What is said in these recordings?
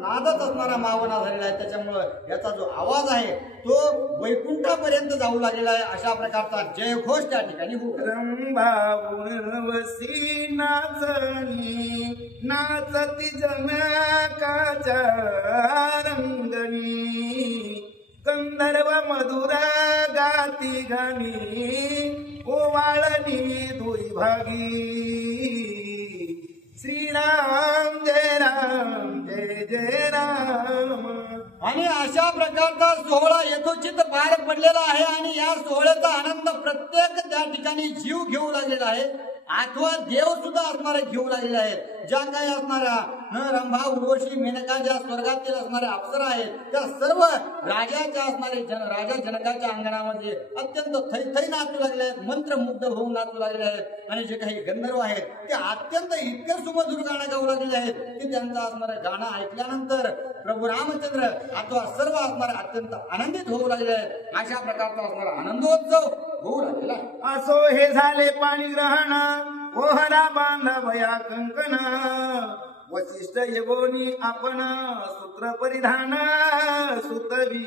नादच असणारा मावना झालेला आहे. त्याच्यामुळं याचा जो आवाज आहे तो वैकुंठापर्यंत जाऊ लागलेला आहे. अशा प्रकारचा जयघोष त्या ठिकाणी होतो. रंभा उर्वशी नाचणी नाचती जनकाच्या रंगणी गंधर्व मधुर गाती गाणी ओवाळणी दुई भागी श्रीराम जय राम जय जय राम. आणि अशा प्रकारचा सोहळा यथोचित पार पडलेला आहे आणि या सोहळ्याचा आनंद प्रत्येक त्या ठिकाणी जीव घेऊ लागलेला आहे. अथवा देव सुद्धा असणारे घेऊ लागलेले आहेत. ज्या काही असणाऱ्या रंभा उर्वशी मेनका ज्या स्वर्गातील असणाऱ्या अप्सरा आहेत त्या सर्व राजाच्या असणारे राजा जनकाच्या अंगणामध्ये अत्यंत थैथै नाचू लागले आहेत. मंत्रमुग्ध होऊन नाचू लागले आहेत. आणि जे काही गंधर्व आहेत ते अत्यंत इतके सुमधुर गाणं गाऊ लागलेले आहेत की त्यांचं असणारं गाणं ऐकल्यानंतर प्रभू रामचंद्र अथवा सर्व असणारे अत्यंत आनंदित होऊ लागले आहेत. अशा प्रकारचा असणारा आनंदोत्सव होऊ लागलेला आहे. असो हे झाले पाणीग्रहण ओहरा बांधवया कंकण वशिष्ठ यवोनी आपण सूत्र परिधान सुतवी.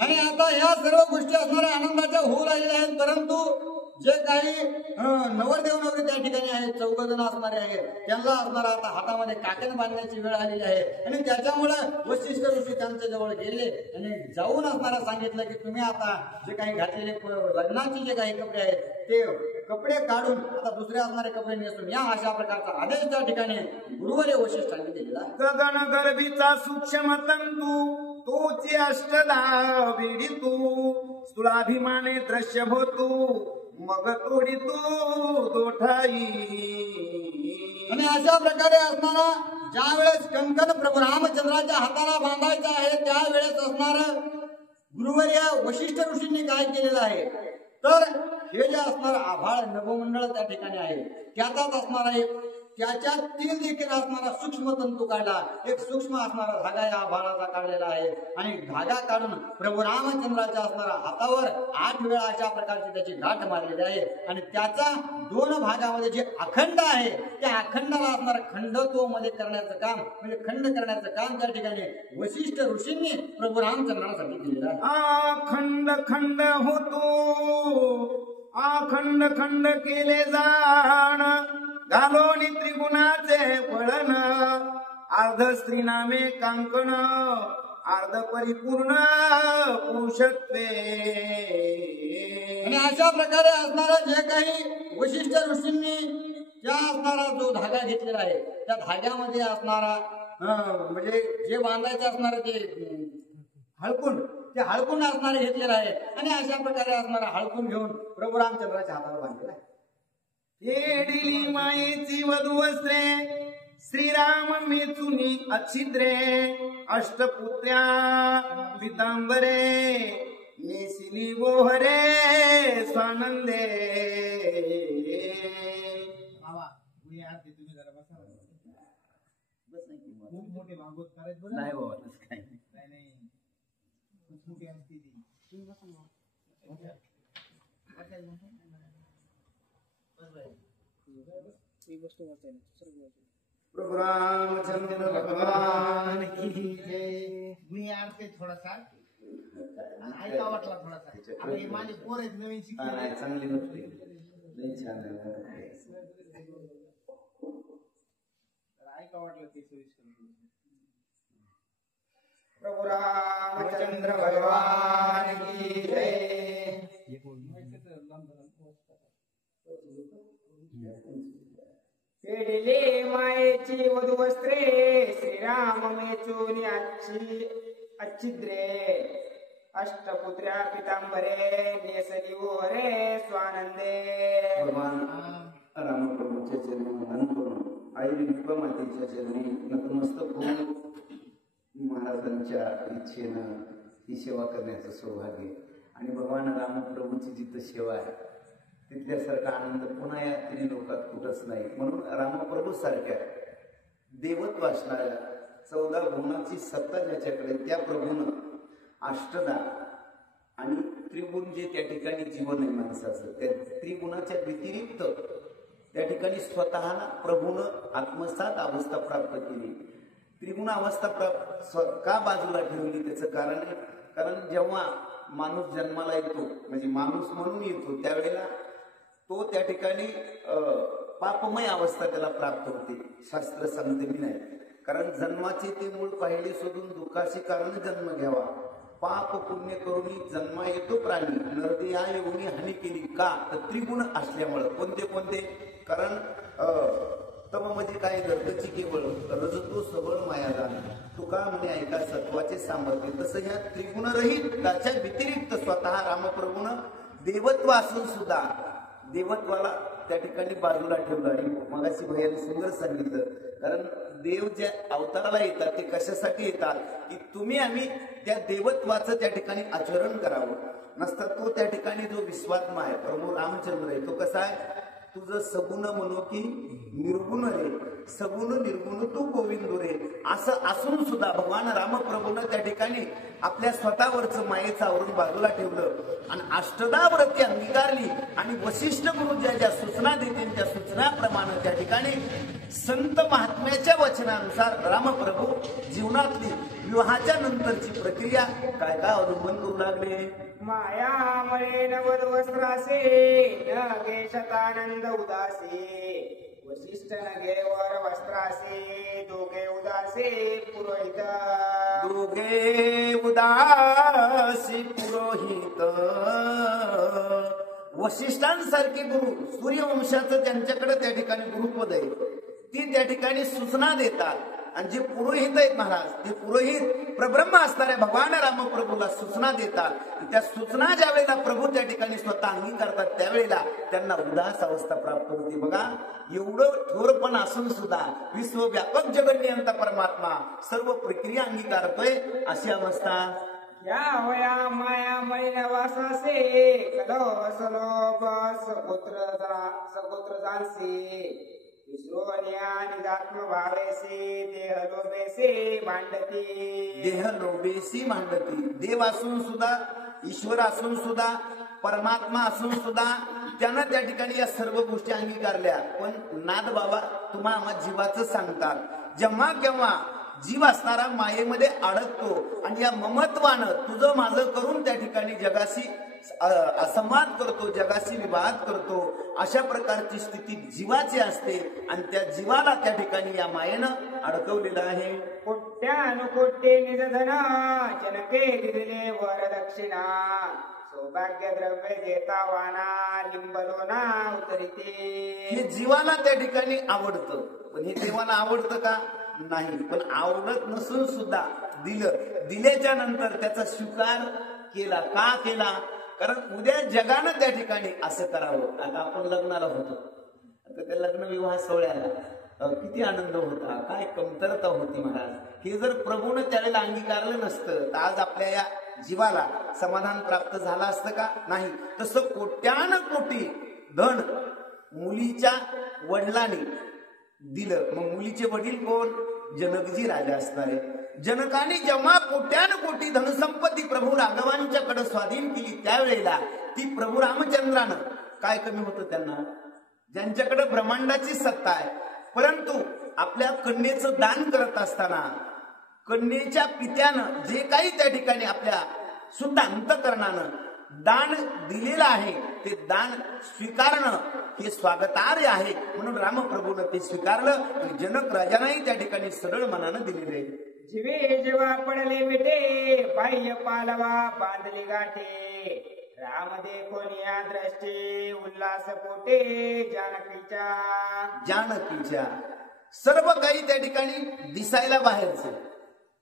आणि आता या सर्व गोष्टी असणाऱ्या आनंदाच्या होऊ लागलेल्या आहेत. परंतु जे काही नवरदेव नवरी त्या ठिकाणी आहेत 14 जण असणारे आहेत त्यांना असणारा आता हातामध्ये काकण बांधण्याची वेळ आलेली आहे. आणि त्याच्यामुळे वशिष्ठ ऋषी त्यांच्या जवळ गेले आणि जाऊन असणारा सांगितलं की तुम्ही आता जे काही घातलेले लग्नाचे जे काही कपडे आहेत ते कपडे काढून आता दुसरे असणारे कपडे नेसून या. अशा प्रकारचा आदेश त्या ठिकाणी गुरुवर्य वशिष्ठांनी दिलेला. गगन गर्भीचा सूक्ष्म तंतू तोची अष्टदा वेडी तू तुलाभिमाने दृश्य भोतू मग तोडी तू दोठाई. आणि अशा प्रकारे असणारा ज्या वेळेस कंकण प्रभू रामचंद्राच्या हाताला बांधायचा आहे त्यावेळेस असणार गुरुवर्य वशिष्ठ ऋषींनी काय केलेलं आहे तर हे जे असणार आभाळ नभोमंडळ त्या ठिकाणी आहे त्याचाच असणार आहे त्याच्यातील देखील असणारा सूक्ष्म तंतू काढला. एक सूक्ष्म असणारा धागा या आभाळाचा काढलेला आहे आणि धागा काढून प्रभू रामचंद्राच्या असणारा हातावर 8 वेळा अशा प्रकारची त्याची गाठ मारलेली आहे. आणि त्याचा 2 भागामध्ये जे अखंड आहे त्या अखंडाला असणारा खंडत्व मध्ये करण्याचं काम म्हणजे खंड करण्याचं काम त्या ठिकाणी वशिष्ठ ऋषींनी प्रभू रामचंद्रासाठी दिलेलं आहे. खंड खंड होतो अखंड खंड केले जाण घालोनी त्रिगुणाचे वळण अर्ध स्त्रीनामे कांकण अर्ध परिपूर्ण पुरुषत्वे. आणि अशा प्रकारे असणारा जे काही वशिष्ठ ऋषींनी त्या असणारा जो धागा घेतलेला आहे त्या धाग्यामध्ये असणारा म्हणजे जे बांधायचं असणार ते हळकून ते हळकून असणारे घेतलेलं आहे. आणि अशा प्रकारे असणारा हळकून घेऊन प्रभू रामचंद्राच्या हाताला बांधलेला आहे. येडिली मायेची वधुवस्त्रे श्रीराम मेचुनी अच्छिद्रे अष्टपुत्र्या पितांबरे नेसिली बोहरे स्वानंदे. नाही बाबा प्रभु रामचंद्र भगवान की जय. मी आरते थोडासा ऐका वाटला थोडासा आपली माझे पोर आहेत नवीन शिकले चांगली नसते लई छान आहे. ऐका वाटलं ते सोयीस्कर. प्रभु रामचंद्र भगवान की जय. फेडिले मायेची वधुवस्त्रे श्रीराम मेचूनी अच्छिद्रे अष्टपुत्र्या पितांबरे नेसली ओहरे स्वानंदे. भगवान रामप्रभूच्या चरणी नंतर आई विक्रमातेच्या चरणी नतमस्तक होऊन महाराजांच्या इच्छेनं ही सेवा करण्याचं सौभाग्य. आणि भगवान रामप्रभूची जिथं सेवा आहे तिथल्यासारखा आनंद पुन्हा या 3 लोकात कुठंच नाही. म्हणून रामप्रभू सारख्या देवत्व असणाऱ्या 14 गुणाची सत्ता ज्याच्याकडे त्या प्रभूनं अष्टदा आणि त्रिगुण जे त्या ठिकाणी जीवन आहे माणसाचं त्या त्रिगुणाच्या व्यतिरिक्त त्या ठिकाणी स्वतःला प्रभूनं आत्मसात अवस्था प्राप्त केली. त्रिगुण अवस्था का बाजूला ठेवली त्याचं कारण आहे, कारण जेव्हा माणूस जन्माला येतो म्हणजे माणूस म्हणून येतो त्यावेळेला तो त्या ठिकाणी पापमय अवस्था त्याला प्राप्त होते. शास्त्र सांगते मी नाही, कारण जन्माचे ते मूळ पाहिले शोधून दुःखाचे कारण जन्म घ्यावा. पाप पुण्य करून जन्मा येतो प्राणी, नरदेहा येऊन हानी केली का तर त्रिगुण असल्यामुळे. कोणते कोणते? कारण तम म्हणजे काय गर्दची केवळ रजतो सबळ मायादान, तुका म्हणे ऐका सत्वाचे सामर्थ्य. तसं ह्या त्रिगुण रहित त्याच्या व्यतिरिक्त स्वतः रामप्रभून देवत्व असून सुद्धा देवत्वाला त्या ठिकाणी बाजूला ठेवलं. आणि मगाशी भैयाने सुंदर सांगितलं, कारण देव ज्या अवताराला येतात ते कशासाठी येतात की तुम्ही आम्ही त्या देवत्वाचं त्या ठिकाणी आचरण करावं. नसता तो त्या ठिकाणी जो विश्वात्मा आहे प्रभू रामचंद्र आहे तो कसा आहे, तुझं सगुण म्हणू की निर्गुण रे, सगुण निर्गुण तू गोविंद रे, असं असून सुद्धा भगवान रामप्रभूनं त्या ठिकाणी आपल्या स्वतःवरचं मायेचं आवरून बाजूला ठेवलं आणि अष्टदा व्रती अंगीकारली. आणि वशिष्ठ गुरु ज्या ज्या सूचना देतील त्या सूचनाप्रमाणे त्या ठिकाणी संत महात्म्याच्या वचनानुसार रामप्रभू जीवनातली विवाहाच्या नंतरची प्रक्रिया काय काय अवलंबन करू लागले. मायामळे नवद वस्त्रासे न गे शतानंद उदासे, वशिष्ठ न गे वर वस्त्रासे दोघे उदासे पुरोहित, दोघे उदासी पुरोहित. वशिष्ठांसारखे गुरु सूर्यवंशाचं त्यांच्याकडे त्या ठिकाणी गुरुपद आहे, ती त्या ठिकाणी सूचना देतात. आणि जे पुरोहित आहेत महाराज ते पुरोहित प्रब्रह्म असणाऱ्या भगवान रामप्रभूला सूचना देतात. त्या सूचना ज्या वेळेला प्रभू त्या ठिकाणी स्वतः अंगीकारतात त्यावेळेला त्यांना उदास अवस्था प्राप्त होती. बघा एवढं थोरपण असून सुद्धा विश्वव्यापक जगन्यंत परमात्मा सर्व प्रक्रिया अंगीकारतोय अशी अवस्था. या वया माया मैन वासासे कलो सलो बस सगोत्र जाणसे, देह लोभेसी मांडती. देव असून सुद्धा ईश्वर असून सुद्धा परमात्मा असून सुद्धा त्यानं त्या ठिकाणी या सर्व गोष्टी अंगीकारल्या. पण नाथ बाबा तुम्हा आम्हा जीवाचं सांगतात, जेव्हा केव्हा जीव असणारा मायेमध्ये अडकतो आणि या ममत्वानं तुझं माझं करून त्या ठिकाणी जगाशी असंवाद करतो, जगाशी विवाद करतो, अशा प्रकारची स्थिती जीवाची असते आणि त्या जीवाला त्या ठिकाणी या मायेनं अडकवलेलं आहे. कोट्यानुकोट्ये निजधना जनके दिले वर दक्षिणा, सौभाग्य द्रव्य जेता वाना लिंबलोना उतरिते. हे जीवाला त्या ठिकाणी आवडतं, पण हे देवाला आवडतं का? नाही. पण आवडत नसून सुद्धा दिल्याच्या नंतर त्याचा स्वीकार केला. का केला? कारण उद्या जगानं त्या ठिकाणी असं करावं. आता आपण लग्नाला होतो, आता त्या लग्न विवाह सोहळ्याला किती आनंद होता, काय कमतरता होती महाराज. हे जर प्रभूनं त्यावेळेला अंगीकारलं नसतं तर आज आपल्या या जीवाला समाधान प्राप्त झालं असतं का? नाही. तसं कोट्यान कोटी धन मुलीच्या वडिलांनी दिलं. मग मुलीचे वडील कोण? जनकजी राजा असणारे. जनकाने जेव्हा कोट्यान कोटी धनसंपत्ती प्रभू राघवांच्याकडे स्वाधीन केली त्यावेळेला ती प्रभू रामचंद्रानं काय कमी होतं त्यांना, ज्यांच्याकडे ब्रह्मांडाची सत्ता आहे, परंतु आपल्या कन्येचं दान करत असताना कन्येच्या पित्यानं जे काही त्या ठिकाणी आपल्या शुद्ध अंतकरणानं दान दिलेलं आहे ते दान स्वीकारणं हे स्वागतार्ह आहे. म्हणून रामप्रभूनं ते स्वीकारलं आणि जनक राजांनाही त्या ठिकाणी सरळ मनानं दिलेले आहे. जीवे जेव्हा पडले मिटे बाह्य पालवा बांधली गाठे, राम देखोनिया द्रष्टे उल्हास पोटे जानकीच्या. सर्व काही त्या ठिकाणी दिसायला बाहेरचं,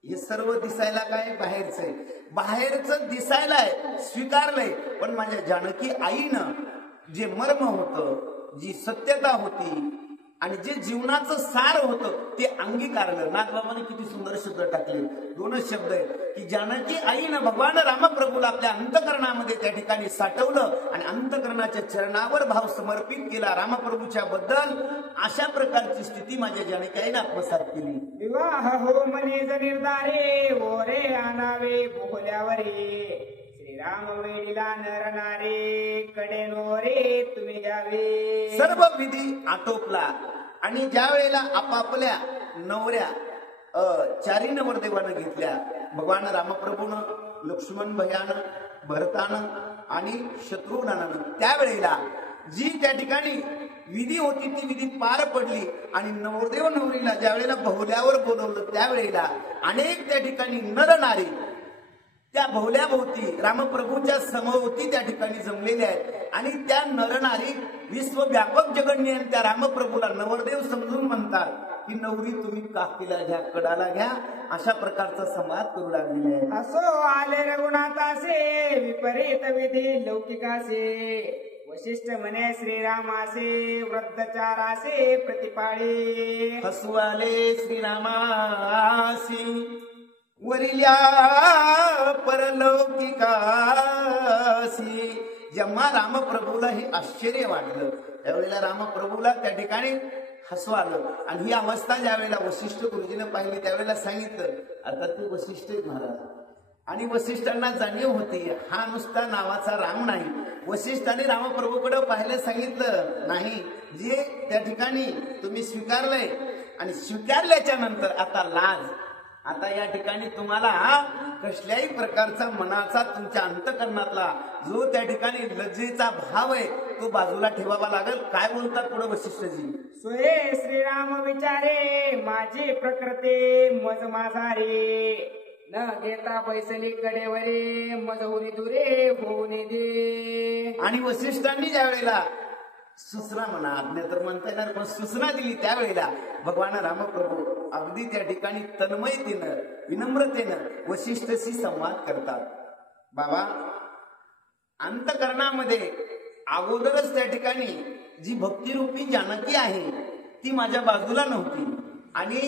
हे सर्व दिसायला काय बाहेरचंय, बाहेरचं दिसायला आहे स्वीकारलंय. पण माझ्या जानकी आईनं जे मर्म होतं, जी सत्यता होती आणि जे जीवनाचं सार होतं ते अंगीकारलं. नाथबाबांनी किती सुंदर शब्द टाकले, दोनच शब्द आहेत की जानकी आईनं भगवान रामप्रभूला आपल्या अंतकरणामध्ये त्या ठिकाणी साठवलं आणि अंतकरणाच्या चरणावर भाव समर्पित केला रामप्रभूच्या बद्दल. अशा प्रकारची स्थिती माझ्या जानकी आईनं आत्मसात केली. विवाह हो मने निर्धारे ओरे आणावे बोहल्यावरे, श्रीराम वेडीला नरनारे कडे नोरे तुम्ही द्यावे. सर्व विधी आटोपला आणि ज्या वेळेला आपापल्या नवऱ्या चारी नवरदेवानं घेतल्या. भगवान रामप्रभूनं, लक्ष्मण भयानं, भरतानं आणि शत्रुघ्नानं. त्यावेळेला जी त्या ठिकाणी विधी होती ती विधी पार पडली आणि नवरदेव नवरीला ज्या वेळेला बहुल्यावर बोलवलं त्यावेळेला अनेक त्या ठिकाणी नर नारी त्या बहुल्याभोवती रामप्रभूच्या समोवती त्या ठिकाणी जमलेले आहेत आणि त्या नरनारी विश्वव्यापक जगण्य त्या रामप्रभूला नवरदेव समजून म्हणतात की नवरी तुम्ही काकीला घ्या, कडाला घ्या, अशा प्रकारचा संवाद करू लागलेले आहे. असो आले रघुनाथासे विपरीत विधी लौकिकासे वशिष्ठ म्हणे श्रीरामासे वृद्धचारासे प्रतिपाळे. हसू आले श्रीरामासी वरिल्या परलौकिकासी. जेव्हा रामप्रभूला हे आश्चर्य वाटलं त्यावेळेला रामप्रभूला त्या ठिकाणी हसू आलं आणि ही अवस्था ज्या वेळेला वशिष्ठ गुरुजीने पाहिली त्यावेळेला सांगितलं आता ते वशिष्ठ महाराज. आणि वशिष्ठांना जाणीव होती हा नुसता नावाचा राम नाही. वशिष्ठांनी रामप्रभूकडे पाहायला सांगितलं नाही, जे त्या ठिकाणी तुम्ही स्वीकारलंय आणि स्वीकारल्याच्या नंतर आता लाज, आता या ठिकाणी तुम्हाला कसल्याही प्रकारचा मनाचा तुमच्या अंतकरणातला जो त्या ठिकाणी लज्जेचा भाव आहे तो बाजूला ठेवावा लागेल. काय बोलतात पुढे वशिष्ठजी? सोये श्रीराम विचारे माझी प्रकृती मज माझारे न घेता बैसली कडेवरे मज होणी दुरे होणे दे. आणि वशिष्ठांनी ज्या वेळेला सूचना म्हणा, आज्ञा तर म्हणता येणार पण सूचना दिली त्यावेळेला भगवान रामप्रभू अगदी त्या ठिकाणी तन्मयतेनं विनम्रतेनं वशिष्ठशी संवाद करतात. बाबा अंतकरणामध्ये अगोदरच त्या ठिकाणी जी भक्तिरूपी जानकी आहे ती माझ्या बाजूला नव्हती आणि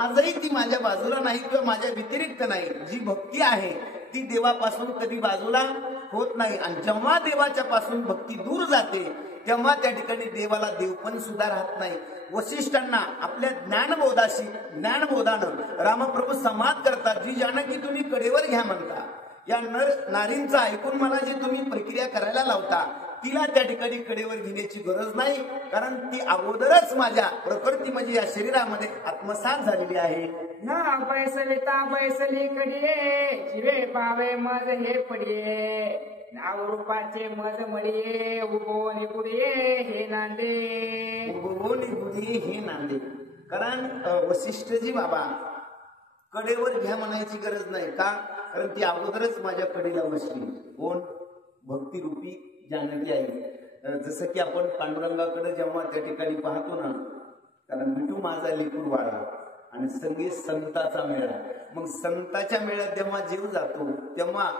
आजही ती माझ्या बाजूला नाही किंवा माझ्या व्यतिरिक्त नाही. जी भक्ती आहे ती देवापासून कधी बाजूला होत नाही आणि जेव्हा देवाच्या पासून भक्ती दूर जाते तेव्हा त्या ठिकाणी देवाला देवपण सुद्धा राहत नाही. वशिष्ठांना आपल्या ज्ञानबोधानं रामप्रभू संवाद करतात. जी जानकी तुम्ही कडेवर घ्या म्हणता, या नर नारींचं ऐकून मला जी तुम्ही प्रक्रिया करायला लावता तिला त्या ठिकाणी कडेवर घेण्याची गरज नाही, कारण ती अगोदरच माझ्या प्रकृती म्हणजे या शरीरामध्ये आत्मसात झालेली आहे. न बैसलिता बैसली कडिये जिवे पावे मज हे पडिये नाव रूपाचे मज मडिये उभो निपुडिये हे नांदे. उभो निपुडी हे नांदे. कारण वशिष्ठजी बाबा कडेवर घ्या म्हणायची गरज नाही. का? कारण ती अगोदरच माझ्या कडेला बसली. कोण? भक्तिरूपी जानकी आहे. जसं की आपण पांडुरंगाकडे जेव्हा त्या ठिकाणी पाहतो ना, कारण मिठू माझा लेकूर वाळा आणि संगीत संताचा मेळा. मग संताच्या मेळ्यात जेव्हा जीव जातो तेव्हा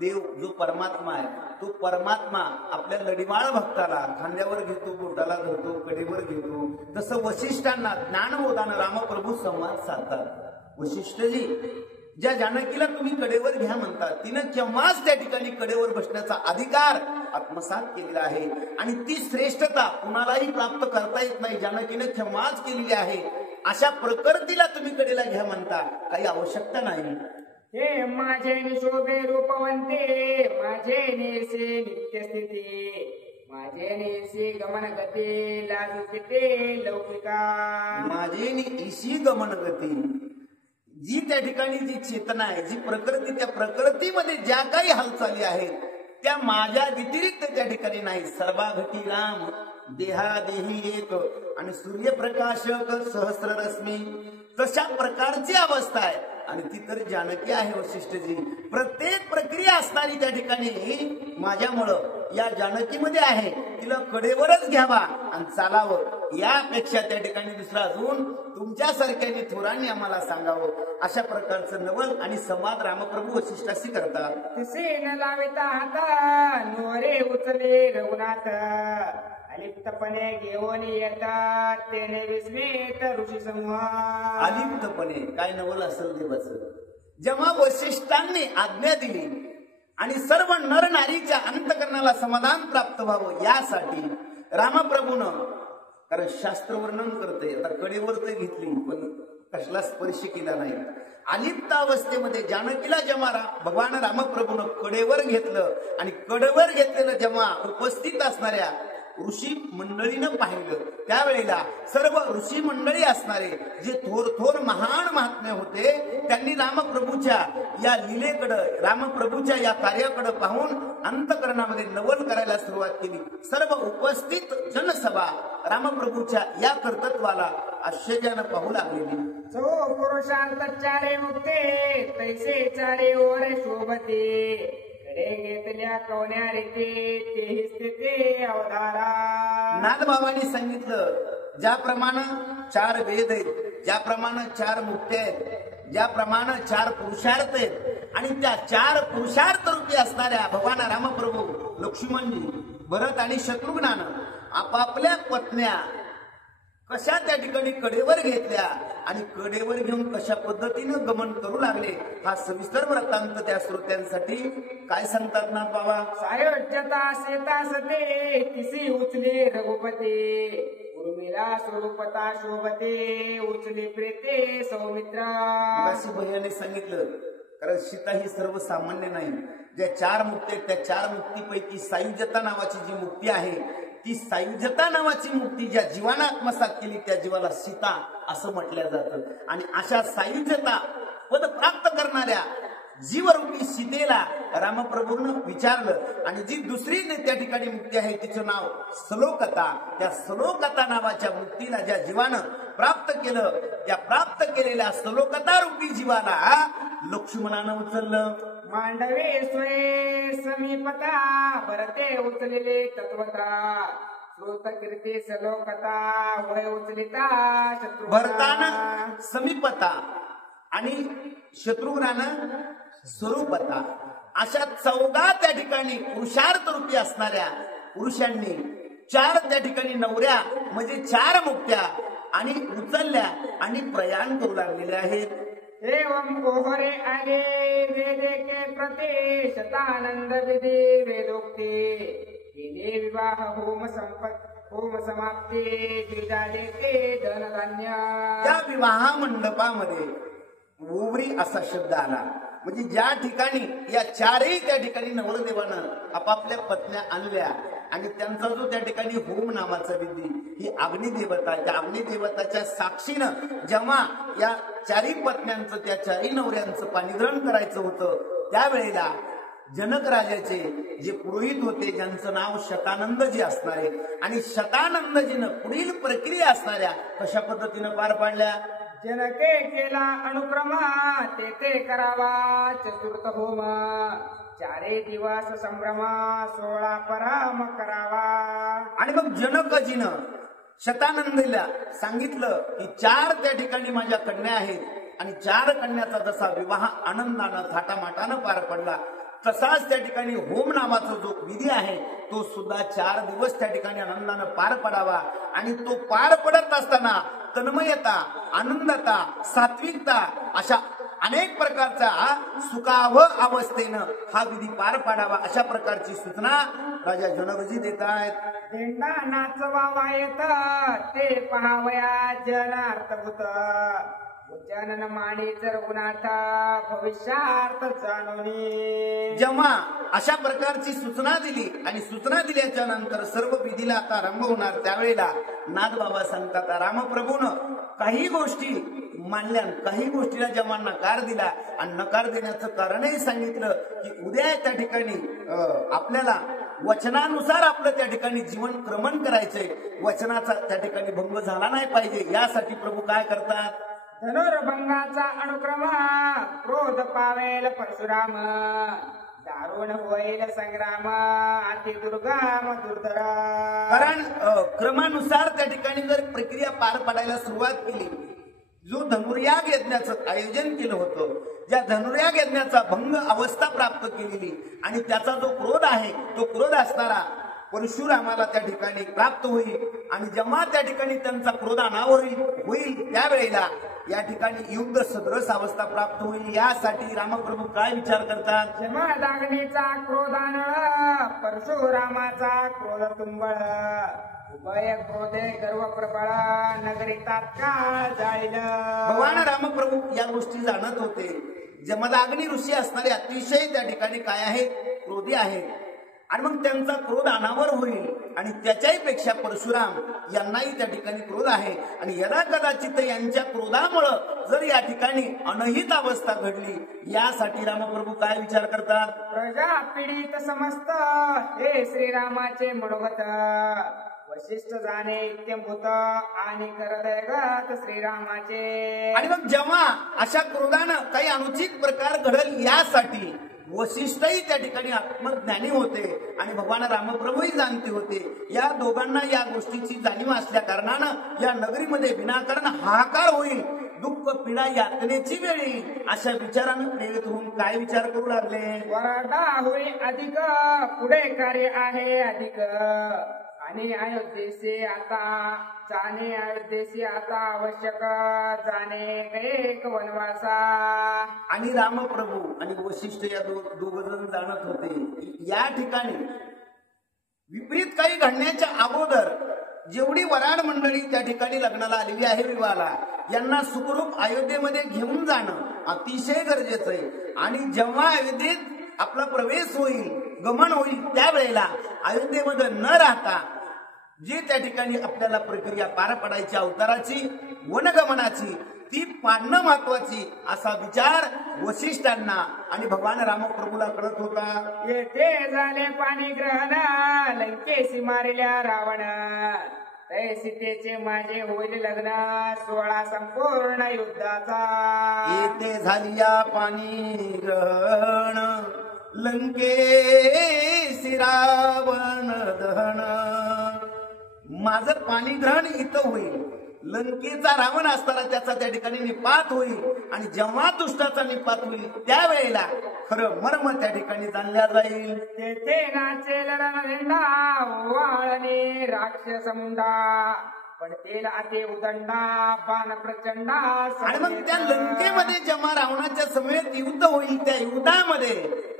देव जो परमात्मा आहे तो परमात्मा आपल्या लढीवाळ भक्ताला खांद्यावर घेतो, बोटाला धरतो, कडेवर घेतो. तसं वशिष्ठांना ज्ञानबोधानं रामप्रभू संवाद साधतात. वशिष्ठजी ज्या जानकीला तुम्ही कडेवर घ्या म्हणतात तिनं केव्हाच त्या ठिकाणी कडेवर बसण्याचा अधिकार आत्मसात केलेला आहे आणि ती श्रेष्ठता कुणालाही प्राप्त करता येत नाही. जानकीनं केव्हाच केलेली आहे. अशा प्रकृतीला तुम्ही कडेला घ्या म्हणता, काही आवश्यकता नाही. हे माझे निशोभे रूपवंते माझे नेसे नित्य स्थिती माझे नेसी गमन गती लाजुकिते लौकिका. माझे ईशी गमन गती. जी त्या ठिकाणी जी चेतना आहे, जी प्रकृती, त्या प्रकृतीमध्ये ज्या काही हालचाली आहेत त्या माझ्या व्यतिरिक्त त्या ठिकाणी नाही. सर्वाघटी राम देहादेही एक आणि सूर्यप्रकाशक सहस्र रश्मी, तशा प्रकारची अवस्था आहे आणि ती तर जानकी आहे. वशिष्ठजी प्रत्येक प्रक्रिया असणारी त्या ठिकाणी माझ्यामुळं या जानकीमध्ये आहे. तिला कडेवरच घ्यावा आणि चालावं, यापेक्षा त्या ठिकाणी दुसरा अजून तुमच्यासारख्याने थोरांनी आम्हाला सांगावं. अशा प्रकारचं नवल आणि संवाद रामप्रभू वशिष्ठाशी करतात. तसे न लाविता हाता नोरे उचले रघुनाथ अलिप्तपणे घेऊन येतात तेने विस्मित ऋषी समूह. अलिप्तपणे काय नवल असेल देवाचं. जेव्हा वशिष्ठांनी आज्ञा दिली आणि सर्व नर नारीच्या अंतकरणाला समाधान प्राप्त व्हावं यासाठी रामप्रभूनं, कारण शास्त्र वर्णन करते, आता कडेवर तर घेतली पण कसला स्पर्श केला नाही. अलिप्त अवस्थेमध्ये जानकीला जेव्हा भगवान रामप्रभूनं कडेवर घेतलं आणि कडेवर घेतलेलं जेव्हा उपस्थित असणाऱ्या ऋषी मंडळीनं पाहिलं. त्यावेळेला सर्व ऋषी मंडळी असणारे जे थोर थोर महान महात्मे होते त्यांनी रामप्रभूच्या या लीलेकडं, रामप्रभूच्या या कार्याकडं पाहून अंतकरणामध्ये नवल करायला सुरुवात केली. सर्व उपस्थित जनसभा रामप्रभूच्या या कर्तृत्वाला आश्चर्यानं पाहू लागलेली. सो पुरुषांत चारे मुक्ते तैसे चारे ओर शोभते कडे घेतल्या कवण्या रीते तेही स्थिती अवधारा. नाथबाबांनी सांगितलं, ज्याप्रमाणे 4 वेद आहेत, ज्याप्रमाणे 4 मुक्त्या आहेत, ज्याप्रमाणे 4 पुरुषार्थ आहेत आणि त्या 4 पुरुषार्थ रूपी असणाऱ्या भगवान रामप्रभू, लक्ष्मणजी, भरत आणि शत्रुघ्नानं आपापल्या पत्न्या कशा त्या ठिकाणी कडेवर घेतल्या आणि कडेवर घेऊन कशा पद्धतीनं गमन करू लागले हा सविस्तर वृत्तांत त्या श्रोत्यांसाठी काय सांगतात ना बाबा. सायोज्यता सीता सते किसी उचले रघुपती उर्मिला स्वरूपता शोभते उचले प्रेते सौमित्रा. मगाशी भैयाने सांगितलं, कारण सीता ही सर्वसामान्य नाही. ज्या 4 मुक्ती आहेत त्या 4 मुक्तीपैकी सायुज्यता नावाची जी मुक्ती आहे ती सायुज्यता नावाची मुक्ती ज्या जीवानं आत्मसात केली त्या जीवाला सीता असं म्हटलं जातं. आणि अशा सायुज्यता पद प्राप्त करणाऱ्या जीवरूपी सीतेला रामप्रभूनं विचारलं आणि जी दुसरी त्या ठिकाणी मुक्ती आहे तिचं नाव सलोकता. त्या सलोकता नावाच्या मुक्तीला ज्या जीवानं प्राप्त केलं त्या प्राप्त केलेल्या सलोकता रूपी जीवाला लक्ष्मणानं उचललं. मांडवे स्वये समीपता भरते उचलेले तत्वता श्रोत कीर्ती सलोकता वय उचलिता भरतानं समीपता आणि शत्रुघ्नानं स्वरूपता अशा 14 त्या ठिकाणी पुरुषार्थ रूपी असणाऱ्या पुरुषांनी 4 त्या ठिकाणी नवऱ्या म्हणजे 4 मुक्त्या आणि उचलल्या आणि प्रयाण करू लागलेल्या आहेत. एवं ओहरे आगे वेदे के प्रति शतानंद विधि वेदोक्ती केले विवाह होम संपत होम समाप्ती द्विजा देते धनधान्य. त्या विवाह मंडपामध्ये ओवरी असा शब्द आला म्हणजे ज्या ठिकाणी या 4ही त्या ठिकाणी नवरदेवानं आपापल्या पत्न्या आणल्या आणि त्यांचा जो त्या ठिकाणी होम नामाचा विधी ही अग्निदेवता, त्या अग्निदेवताच्या साक्षीनं जेव्हा या 4ही पत्न्यांचं त्या 4ही नवऱ्यांचं पाणीग्रहण करायचं होतं त्यावेळेला जनक राजाचे जे पुरोहित होते ज्यांचं नाव शतानंदजी असणारे आणि शतानंदजीनं पुढील प्रक्रिया असणाऱ्या कशा पद्धतीनं पार पाडल्या. जनके केला अनुक्रमा तेथे करावा चतुर्थ होम 4 दिवस संभ्रमा 16 पराम करावा. आणि मग जनकजीनं शतानंदीला सांगितलं की 4 त्या ठिकाणी माझ्या कन्या आहेत आणि 4 कन्याचा जसा विवाह आनंदानं थाटामाटानं पार पडला तसाच त्या ठिकाणी होम नावाचा जो विधी आहे तो सुद्धा 4 दिवस त्या ठिकाणी आनंदानं पार पडावा. आणि तो पार पडत असताना तन्मयता, आनंदता, सात्विकता अशा अनेक प्रकारचा सुखाव अवस्थेनं हा विधी पार पाडावा अशा प्रकारची सूचना राजा जनकजी देत आहेत. दिंडा नाचवा येत ते पहावया जनार्थभूत जनन माणी रघुनाथ भविष्यार्थ जाणवणी. जेव्हा अशा प्रकारची सूचना दिली आणि सूचना दिल्याच्या नंतर सर्व विधीला आता आरंभ होणार त्यावेळेला नाथबाबा सांगतात रामप्रभूनं काही गोष्टी मानल्या, काही गोष्टीला जेव्हा नकार दिला आणि नकार देण्याचं कारणही सांगितलं की उद्या त्या ठिकाणी आपल्याला वचनानुसार आपलं त्या ठिकाणी जीवन क्रमण करायचंय, वचनाचा त्या ठिकाणी भंग झाला नाही पाहिजे यासाठी प्रभू काय करतात. धनुर्भंगाचा अनुक्रम क्रोध पावेल परशुराम दारुण होईल संग्राम अति दुर्गम दुर्धर. कारण क्रमानुसार त्या ठिकाणी जर प्रक्रिया पार पाडायला सुरुवात केली, जो धनुर्याग यज्ञाचं आयोजन केलं होतं, ज्या धनुर्याग यज्ञाचा भंग अवस्था प्राप्त केलेली आणि त्याचा जो क्रोध आहे तो क्रोध असणारा परशुरामाला त्या ठिकाणी प्राप्त होईल आणि जेव्हा त्या ठिकाणी त्यांचा क्रोध अनावर होईल त्यावेळेला या ठिकाणी युद्ध सदृश अवस्था प्राप्त होईल. यासाठी रामप्रभू काय विचार करतात. जमदाग्नीचा क्रोधान परशुरामाचा क्रोध तुंबळ उभय क्रोधे गर्व प्रबळ नगरी तात्काळ जाईल. भगवान रामप्रभू या गोष्टी जाणत होते. जमदाग्नी ऋषी असणारे अतिशय त्या ठिकाणी काय आहे क्रोधी आहेत आणि मग त्यांचा क्रोध अनावर होईल आणि त्याच्याही पेक्षा परशुराम यांनाही त्या ठिकाणी क्रोध आहे आणि यदा कदाचित यांच्या क्रोधामुळं जर या ठिकाणी अनहित अवस्था घडली यासाठी रामप्रभू काय विचार करतात. प्रजा पीडित समस्त हे श्रीरामाचे मनोगत वशिष्ठ जाणे इत्यंभूत आणि करदैगत श्रीरामाचे. आणि मग जेव्हा अशा क्रोधानं काही अनुचित प्रकार घडल यासाठी वशिष्ठही त्या ठिकाणी आत्मज्ञानी होते आणि भगवान रामप्रभूही जाणते होते. या दोघांना या गोष्टीची जाणीव असल्या कारणानं या नगरीमध्ये विनाकारण हाहाकार होईल, दुःख पीडा यातनेची वेळ येईल अशा विचारानं प्रेरित होऊन काय विचार करू लागले. वरदा होई अधिक पुढे कार्य आहे अधिक आणि अयोध्येचे आता आवश्यक जाणे एक वनवासा. आणि रामप्रभू आणि वशिष्ठ या दोघ जण जाणत होते. या ठिकाणी विपरीत काही घडण्याच्या अगोदर जेवढी वराड मंडळी त्या ठिकाणी लग्नाला आलेली आहे विवाहाला, यांना सुखरूप अयोध्येमध्ये घेऊन जाणं अतिशय गरजेचं आहे. आणि जेव्हा अयोध्येत आपला प्रवेश होईल, गमन होईल, त्यावेळेला अयोध्येमध्ये न राहता जे त्या ठिकाणी आपल्याला प्रक्रिया पार पडायची अवताराची वनगमनाची ती पाडणं महत्वाची असा विचार वशिष्ठांना आणि भगवान रामप्रभूला कळत होता. येथे झाले पाणी ग्रहण लंकेशी मारल्या रावण ते सीतेचे माझे होईल लग्न 16 संपूर्ण युद्धाचा. येथे झाली या पाणी ग्रहण लंकेशी रावण दहन. माझं पाणी ग्रहण इथं होईल, लंकेचा रावण असताना त्याचा त्या ठिकाणी निपात होईल आणि जेव्हा दुष्टाचा निपात होईल त्यावेळेला खरं मर्म त्या ठिकाणी जाणल्या जाईल. तेथे नाचेल रणझेंडा वाळणे राक्षस मुंडा पडतेल आते उदंडा बाण प्रचंडा. आणि मग त्या लंकेमध्ये जेव्हा रावणाच्या समेत युद्ध होईल त्या युद्धामध्ये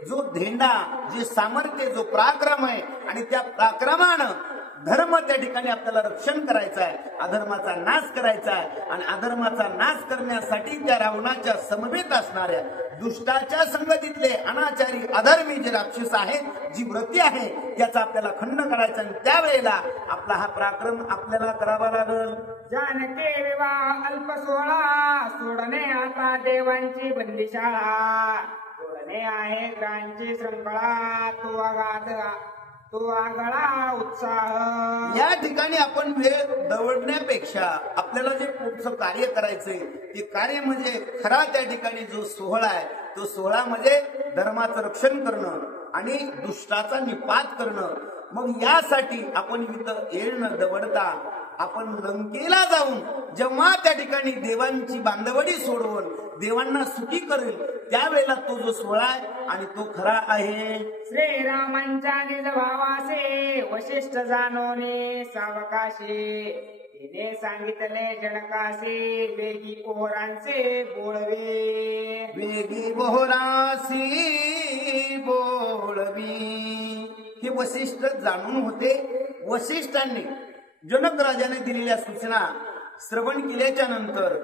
जो धेंडा, जे सामर्थ्य, जो पराक्रम आहे आणि त्या पराक्रमानं धर्म त्या ठिकाणी आपल्याला रक्षण करायचं आहे, अधर्माचा नाश करायचा आहे आणि अधर्माचा नाश करण्यासाठी त्या रावणाच्या समवेत असणाऱ्या दुष्टाच्या संगतीतले अनाचारी अधर्मी जे राक्षस आहेत, जी व्रती आहे त्याचा आपल्याला खंड करायचा आणि त्यावेळेला आपला हा पराक्रम आपल्याला करावा लागल. जानके विवाह अल्प 16 सोडणे आता देवांची बंदीशाळा सोडणे आहे ग्रांची श्रृंखला तो आगळा उत्साह. या ठिकाणी आपण वेळ दवडण्यापेक्षा आपल्याला जे पुढचं कार्य करायचंय ते कार्य म्हणजे खरा त्या ठिकाणी जो सोहळा आहे तो सोहळा म्हणजे धर्माचं रक्षण करणं आणि दुष्टाचा निपात करणं. मग यासाठी आपण इथं येळ न दवडता आपण लंकेला जाऊन जेव्हा त्या ठिकाणी देवांची बांधवडी सोडवून देवांना सुखी करेल त्यावेळेला तो जो सोहळा आहे आणि तो खरा आहे. श्रीरामांच्या निज भावासे वशिष्ठ जानोने सावकाशे तिने सांगितले जनकासे वेगी पोहरांचे बोळवे. वेगी बोहरासी बोळवी हे वशिष्ठ जाणून होते. वशिष्ठांनी जनक राजाने दिलेल्या सूचना श्रवण केल्याच्या नंतर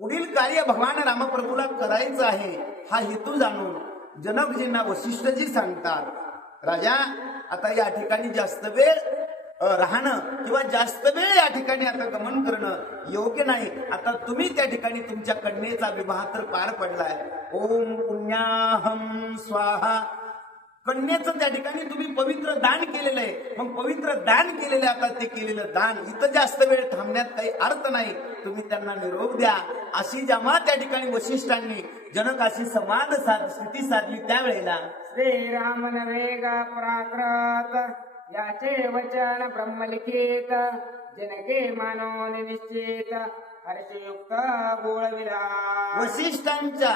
पुढील कार्य भगवान रामप्रभूला करायचं आहे हा हेतू जाणून जनकजींना वशिष्ठजी सांगतात, राजा आता या ठिकाणी जास्त वेळ राहणं किंवा जास्त वेळ या ठिकाणी आता गमन करणं योग्य नाही. आता तुम्ही त्या ठिकाणी तुमच्या कन्येचा विवाह तर पार पडलाय. ओम पुण्याहम स्वाहा कन्येचं त्या ठिकाणी तुम्ही पवित्र दान केलेलं आहे. मग पवित्र दान केलेलं आता ते केलेलं दान इथं जास्त वेळ थांबण्यात काही अर्थ नाही. तुम्ही त्यांना निरोप द्या. अशी जेव्हा त्या ठिकाणी वशिष्ठांनी जनकाशी संवाद स्थिती साधली त्यावेळेला श्रीराम वेग पराक्रत याचे वचन ब्रह्मलिखित जनके मानवून निश्चित हर्षयुक्त बोळविला. वशिष्ठांच्या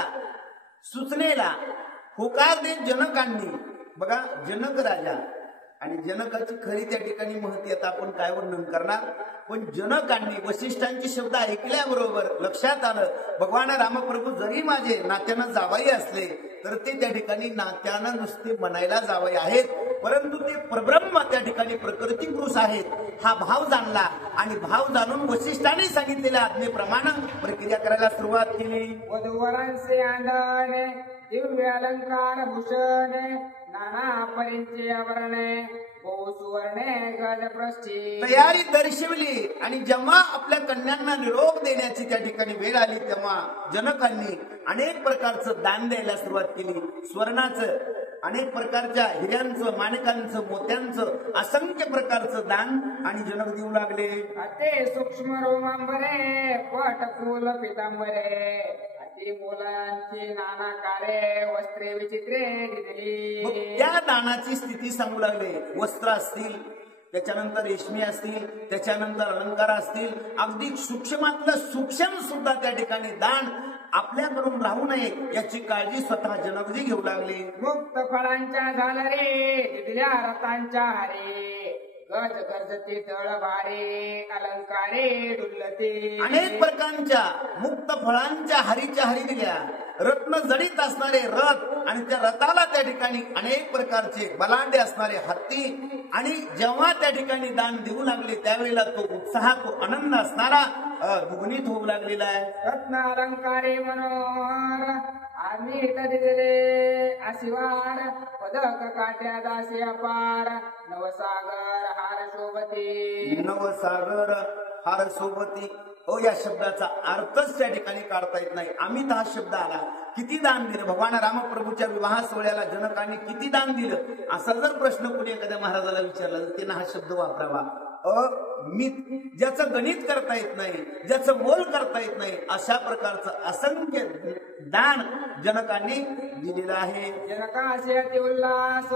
सूचनेला होकार देत जनकांनी बघा जनक राजा आणि जनकाची खरी त्या ठिकाणी महती आता आपण काय वर्णन करणार, पण जनकांनी वशिष्ठांचे शब्द ऐकल्याबरोबर लक्षात आलं भगवान रामप्रभू जरी माझे नात्यानं जावई असले तर ते त्या ठिकाणी नात्यानं नुसते म्हणायला जावई आहेत, परंतु ते परब्रह्म त्या ठिकाणी प्रकृती पुरुष आहेत हा भाव जाणला आणि भाव जाणून वशिष्ठांनी सांगितलेल्या आज्ञेप्रमाणे प्रक्रिया करायला सुरुवात केली. वधूवरांचे आंधळे दिव्य अलंकार भूषण नाना परींचे आवरणे बहु सुवर्णे गज पृष्ठी. तयारी दर्शवली आणि जेव्हा आपल्या कन्यांना निरोप देण्याची त्या ठिकाणी वेळ आली तेव्हा जनकांनी अनेक प्रकारचं दान द्यायला सुरुवात केली. स्वर्णाचं, अनेक प्रकारच्या हिऱ्यांचं, माणिकांचं, मोत्यांचं, असंख्य प्रकारचं दान आणि जनक देऊ लागले. अति सूक्ष्म रोमांबरे पट फुल पितांबरे अति मुलांची नाना कारे वस्त्रे विचित्रे दिली. मग त्या दानाची स्थिती सांगू लागले. वस्त्र असतील, त्याच्यानंतर रेशमी असतील, त्याच्यानंतर अलंकार असतील, अगदी सूक्ष्मातलं सूक्ष्म सुद्धा त्या ठिकाणी दान आपल्याकडून राहू नये याची काळजी स्वतः जनकजी घेऊ लागले. मुक्त फळांच्या झालरे दिल्या रथांच्या हारे गज गरजते तळ भारे अलंकारे डुलते. अनेक प्रकारच्या मुक्त फळांच्या हरीच्या हरी दिल्या, रत्न जडित असणारे रथ आणि त्या रथाला त्या ठिकाणी अनेक प्रकारचे बलांडे असणारे हत्ती. आणि जेव्हा त्या ठिकाणी दान देऊ लागले त्यावेळेला तो उत्साह, तो आनंद असणारा दुगणित होऊ लागलेला आहे. रत्न अलंकारे मनोहर आम्ही दिले आशिवार पदक काट्या दासी अपार नवसागर हार शोभती. नवसागर हार सोबती. या शब्दाचा अर्थच त्या ठिकाणी काढता येत नाही. अमित हा शब्द आला. किती दान दिलं भगवान रामप्रभूच्या विवाह सोहळ्याला जनकांनी किती दान दिलं असा जर प्रश्न कोणी एखाद्या महाराजाला विचारला तर त्यांना हा शब्द वापरावा. अमित, ज्याचं गणित करता येत नाही, ज्याचं मोल करता येत नाही, अशा प्रकारचं असंख्य दान जनकांनी दिलेलं आहे. जनकाशी अति उल्हास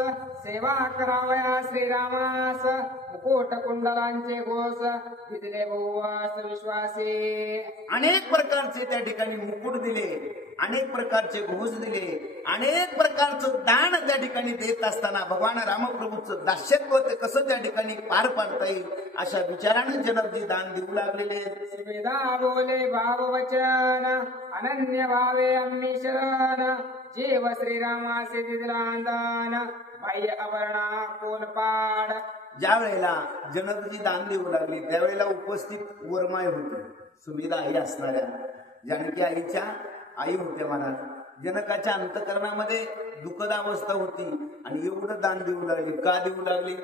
सेवा करावया श्रीरामास मुकुट कुंडलांचे घोष दिले बहुवास विश्वासी. अनेक प्रकारचे त्या ठिकाणी मुकुट दिले, अनेक प्रकारचे घोष दिले, अनेक प्रकारचं दान त्या ठिकाणी देत असताना भगवान रामप्रभूचं दास्यत्व ते कसं त्या ठिकाणी पार पाडता येईल अशा विचाराने जनकजी दान देऊ लागलेले. सुविधा बोले भाव वचन अनन्य भावे आम्ही शरण जीव श्रीरामासे दिला दान बाह्य आवरणा कोलपाड. ज्या वेळेला जनकजी दान देऊ लागले त्यावेळेला उपस्थित वरमाय होते, सुविधा आई असणाऱ्या जानकी आईच्या आई होत्या महाराज. जनकाच्या अंतकरणामध्ये दुःखदावस्था होती आणि एवढं दान देऊ लागले. का देऊ लागले?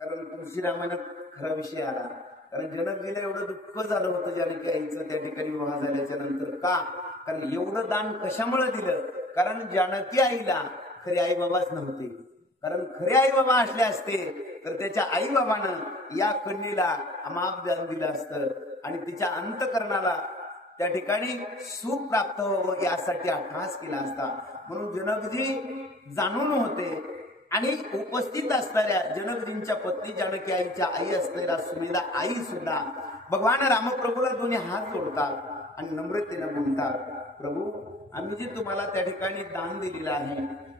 कारण तुळशी रामायणात खरा विषय आला. कारण जनकजीला एवढं दुःख झालं होतं जानकी आईचं त्या ठिकाणी विवाह झाल्याच्या नंतर. का? कारण एवढं दान कशामुळे दिलं? कारण जानकी आईला खरे आई बाबाच नव्हते. कारण खरे आई बाबा असले असते तर त्याच्या आई बाबानं या कन्येला अमाप दान दिलं असतं आणि तिच्या अंतकरणाला त्या ठिकाणी सुख प्राप्त व्हावं यासाठी अट्टहास केला असता. म्हणून जनकजी जाणून होते आणि उपस्थित असणाऱ्या जनकजींच्या पत्नी जानकी आईच्या आई असलेल्या सुमेधा आई सुद्धा भगवान रामप्रभूला दोन्ही हात जोडतात आणि नम्रतेनं बोलतात, प्रभू आम्ही जे तुम्हाला त्या ठिकाणी दान दिलेलं आहे,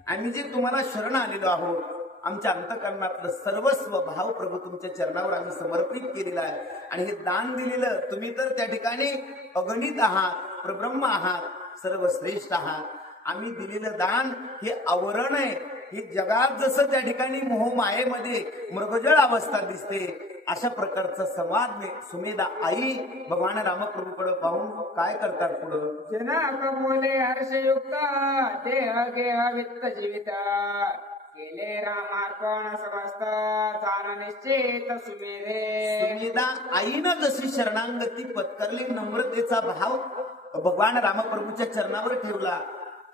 आम्ही जे तुम्हाला शरण आलेलो आहोत, आमच्या अंतकरणातलं सर्वस्व भाव प्रभू तुमच्या चरणावर आम्ही समर्पित केलेला आहे. आणि हे दान दिलेलं तुम्ही तर त्या ठिकाणी अगणित आहात, प्रब्रह्म आहात, सर्वश्रेष्ठ आहात. आम्ही दिलेलं दान हे आवरण आहे. हे जगात जसं त्या ठिकाणी मोहमायेमध्ये मृगजळ अवस्था दिसते अशा प्रकारचा संवाद सुमेधा आई भगवान रामप्रभूकडे पाहून काय करतात पुढं? जनक बोले हर्षयुक्त देह गेह वित्त जीवित केले रामार्पण समस्त जाण निश्चित सुमेधे. सुमेधा आईनं जशी शरणांगती पत्करली, नम्रतेचा भाव भगवान रामप्रभूच्या चरणावर ठेवला,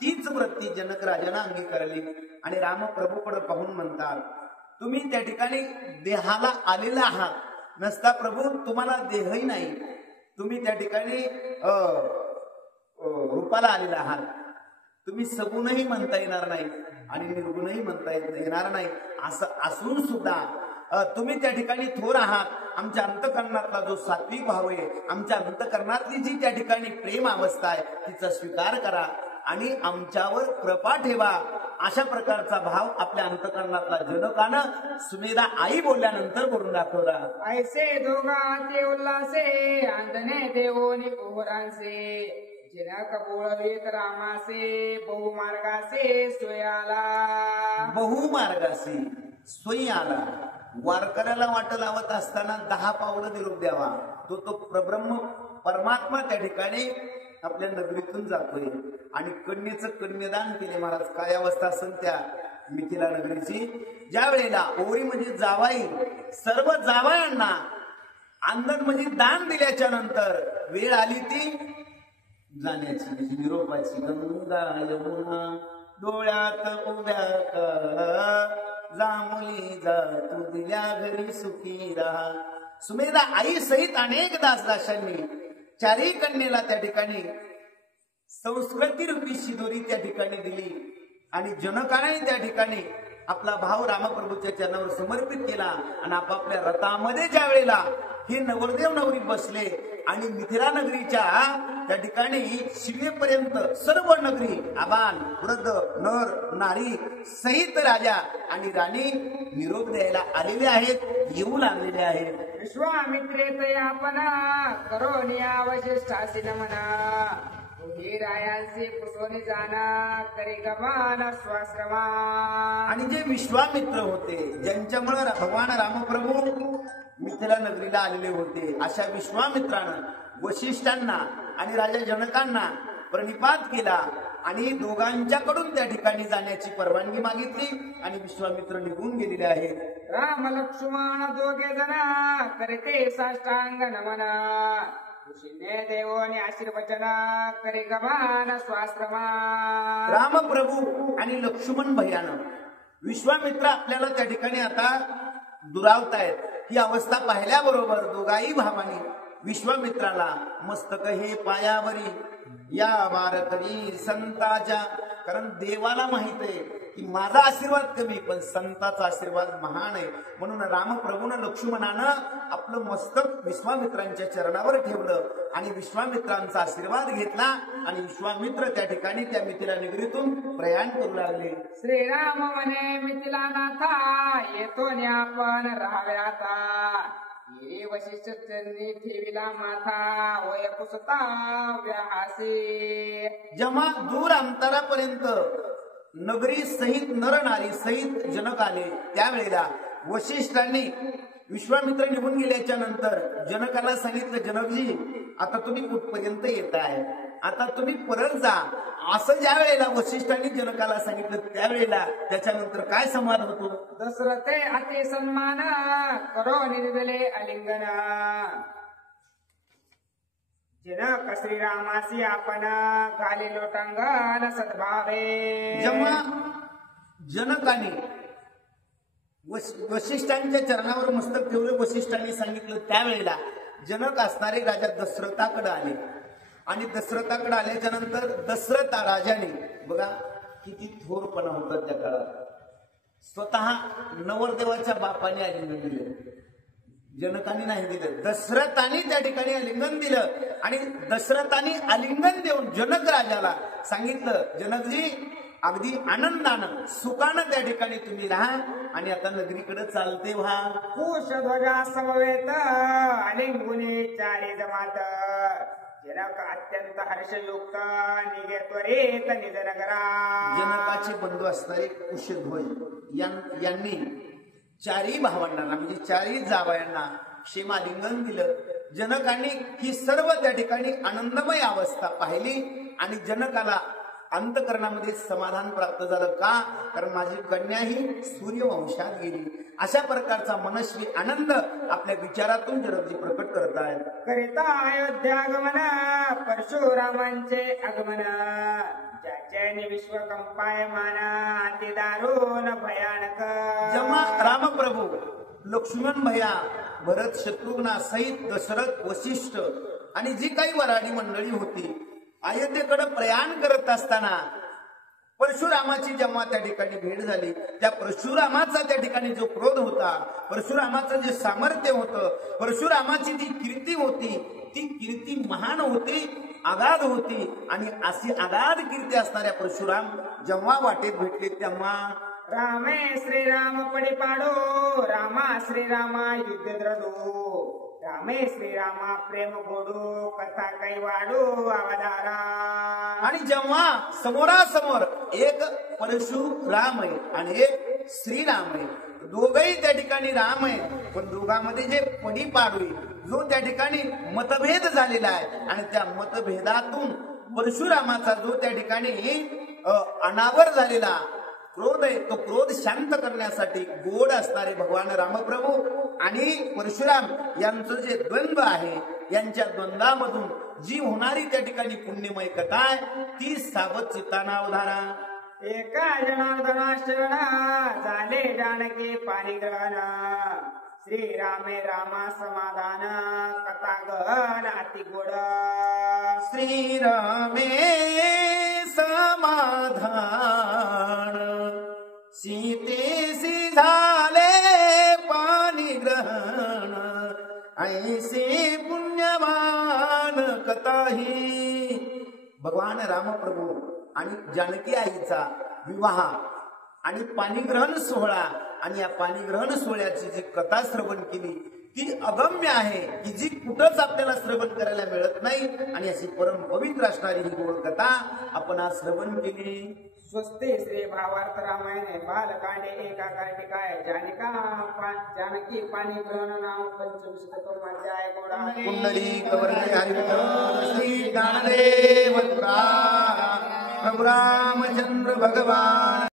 तीच वृत्ती जनक राजानं अंगीकारली आणि रामप्रभूकडे पाहून म्हणतात, तुम्ही त्या ठिकाणी देहाला आलेला आहात नसता प्रभू, तुम्हाला देहही नाही, तुम्ही त्या ठिकाणी रूपाला आलेला आहात, तुम्ही सगुणही म्हणता येणार नाही आणि निर्गुणही म्हणता येणार नाही. असं असून सुद्धा तुम्ही त्या ठिकाणी थोर आहात. आमच्या अंतकरणातला जो सात्विक भाव आहे, आमच्या अंतकरणातली जी त्या ठिकाणी प्रेम अवस्था आहे तिचा स्वीकार करा आणि आमच्यावर कृपा ठेवा. अशा प्रकारचा भाव आपल्या अंतकरणातला जनकानं सुमेधा आई बोलल्यानंतर करून दाखवला. ऐसे दोघांचे उल्हासे अंधने देवोनी पोहरांसे जनक बोळवीत रामासे बहुमार्गासे सोयाला. बहुमार्गासी सोयी आला. वारकऱ्याला वाट लावत असताना 10 पावलं निरोप द्यावा. तो प्रब्रह्म परमात्मा त्या ठिकाणी आपल्या नगरीतून जातोय आणि कन्येचं कन्यादान केले महाराज. काय अवस्था असेल त्या मिथिला नगरीची. ज्या वेळेला ओरी म्हणजे जावाई, सर्व जावयांना आंगण म्हणजे दान दिल्याच्या नंतर वेळ आली ती जाण्याची म्हणजे निरोपाची. गंगा यमुना डोळ्यात उभ्या का, जामुली जा तू दिल्या घरी सुखी राहा. सुमेधा आई सहित अनेक दासदासांनी चारही कन्येला त्या ठिकाणी संस्कृती रूपी शिदोरी त्या ठिकाणी दिली आणि जनकाने त्या ठिकाणी आपला भाव रामप्रभूच्या चरणावर समर्पित केला. आणि आपापल्या रथामध्ये ज्या वेळेला हे नवरदेव नवरी बसले आणि मिथिला नगरीच्या त्या ठिकाणी शिमेपर्यंत सर्व नगरी आबाल वृद्ध नर नारी सहित राजा आणि राणी निरोप द्यायला आलेले आहेत, येऊ लागलेले आहेत. विश्वामित्रे तयापना करोनिया वशिष्ठासी नमना, हे रायांचे पुसोनी जाना करी गमान स्वाश्रमा. आणि जे विश्वामित्र होते ज्यांच्यामुळे भगवान रामप्रभू मिथिला नगरीला आलेले होते, अशा विश्वामित्रानं वशिष्ठांना आणि राजा जनकांना प्रणिपात केला आणि दोघांच्याकडून त्या ठिकाणी जाण्याची परवानगी मागितली आणि विश्वामित्र निघून गेलेले आहेत. राम लक्ष्मण दोघे जना करते साष्टांग नमना, ऋषीने देवोनी आशीर्वचन करी गमान स्वाश्रमा. रामप्रभू आणि लक्ष्मण भयानं विश्वामित्र आपल्याला त्या ठिकाणी आता दुरावतायत. ही अवस्था पाहिल्याबरोबर दोघाही भावानी विश्वामित्राला मस्तक हे पायावरी या वारकरी संताच्या, कारण देवाला माहित आहे की माझा आशीर्वाद कमी पण संताचा आशीर्वाद महान आहे. म्हणून रामप्रभूनं लक्ष्मणानं आपलं मस्तक विश्वामित्रांच्या चरणावर ठेवलं आणि विश्वामित्रांचा आशीर्वाद घेतला आणि विश्वामित्र त्या ठिकाणी त्या मिथिला नगरीतून प्रयाण करू लागले. श्रीराम म्हणे मिथिला नाथा, येतो ने आपण राहावे आता. हे वशिष्ठ चरणी ठेविला माथा, वय पुसता व्याहासी. जेव्हा दूर अंतरापर्यंत नगरी सहित नर नारी सहित जनक आले त्यावेळेला वशिष्ठांनी विश्वामित्र निघून गेल्याच्या नंतर जनकाला सांगितलं, जनकजी आता तुम्ही कुठपर्यंत येत आहे, आता तुम्ही परत जा. असं ज्या वेळेला वशिष्ठांनी जनकाला सांगितलं त्यावेळेला त्याच्यानंतर काय संवाद होतो. दशरथे अति सन्मान करो निर्दले अलिंगन, जनक श्रीरामासी आपण घाले लोटांगण सद्भावे. जेव्हा जनकाने वशिष्ठांच्या चरणावर मस्तक ठेवलं, वशिष्ठांनी सांगितलं त्यावेळेला जनक असणारे राजा दशरथाकडे आले आणि दशरथाकडे आल्याच्या नंतर दशरथ राजाने बघा किती थोरपणा होता त्या काळात, स्वतः नवरदेवाच्या बापाने आलिंगन दिलं, जनकाने नाही दिलं. दशरथाने त्या ठिकाणी आलिंगन दिलं आणि दशरथाने आलिंगन देऊन जनक राजाला सांगितलं, जनकजी अगदी आनंदानं सुखानं त्या ठिकाणी तुम्ही राहा आणि आता नगरीकडे चालते व्हा. कुशध्वजा समवेत अलिंगुनी चारी जमात, जनक अत्यंत हर्षयुक्त निघे त्वरित निज नगरा. जनकाचे बंधू असणारे कुशध्वज यांनी चारही भावांना म्हणजे चारही जावयांना क्षेमालिंगन दिलं. जनकाने ही सर्व त्या ठिकाणी आनंदमय अवस्था पाहिली आणि जनकाला अंतकरणामध्ये समाधान प्राप्त झालं. का? कारण माझी कन्या ही सूर्यवंशात गेली. अशा प्रकारचा मनस्वी आनंद आपल्या विचारातून जनकजी प्रकट करत आहेत. करिता अयोध्यागमन परशुरामांचे आगमन, ज्याच्याने विश्व कंपायमान अति दारुण भयानक. जेव्हा रामप्रभू लक्ष्मण भया भरत शत्रुघ्ना सहित दशरथ वशिष्ठ आणि जी काही वराडी मंडळी होती अयोध्येकडे प्रयाण करत असताना परशुरामाची जेव्हा त्या ठिकाणी भेट झाली, त्या परशुरामाचा त्या ठिकाणी जो क्रोध होता, परशुरामाचं जे सामर्थ्य होतं, परशुरामाची जी कीर्ती होती ती कीर्ती महान होती, आगाध होती. आणि अशी आगाध कीर्ती असणाऱ्या परशुराम जेव्हा वाटेत भेटले तेव्हा रामे श्रीराम पडी पाडो, रामा श्रीरामा युद्ध द्रडो, रामे श्रीरामा प्रेम गोडू कथा काही वाढू अवधारा. आणि जेव्हा समोरासमोर एक परशुराम आहे आणि एक श्रीराम आहे, दोघही त्या ठिकाणी राम आहे पण दोघांमध्ये जे पडी पाडू जो त्या ठिकाणी मतभेद झालेला आहे आणि त्या मतभेदातून परशुरामाचा जो त्या ठिकाणी अनावर झालेला क्रोध आहे तो क्रोध शांत करण्यासाठी गोड असणारे भगवान रामप्रभू आणि परशुराम यांचं जे द्वंद्व आहे यांच्या द्वंद्वामधून जी होणारी त्या ठिकाणी पुण्यमय कथा आहे ती सावध चित्ताना उधारा. एका जनार्दनाशरण झाले जानकी पाणीग्रहण श्रीरामे रामा समाधान कथा गहन अति गोड. श्रीरामे समाधान सीतेसी झाले पाणी ग्रहण ऐसे पुण्यवान कथाही. भगवान रामप्रभू आणि जानकी आईचा विवाह आणि पाणीग्रहण सोहळा आणि या पाणीग्रहण सोहळ्याची जी कथा श्रवण केली ती अगम्य आहे की जी कुठंच आपल्याला श्रवण करायला मिळत नाही आणि अशी परम पवित्र असणारी ही गोड कथा आपण आज श्रवण केली. स्वस्ते श्री भावार्थ रामायणे बालकांडे एकाकारिकाय जानकी पाणी ग्रहण नाम पंचविंशतम अध्याय गोडा. कुंडली कवर्णे हरिविठ्ठल श्री ज्ञानदेव तुकाराम प्रभु रामचंद्र भगवान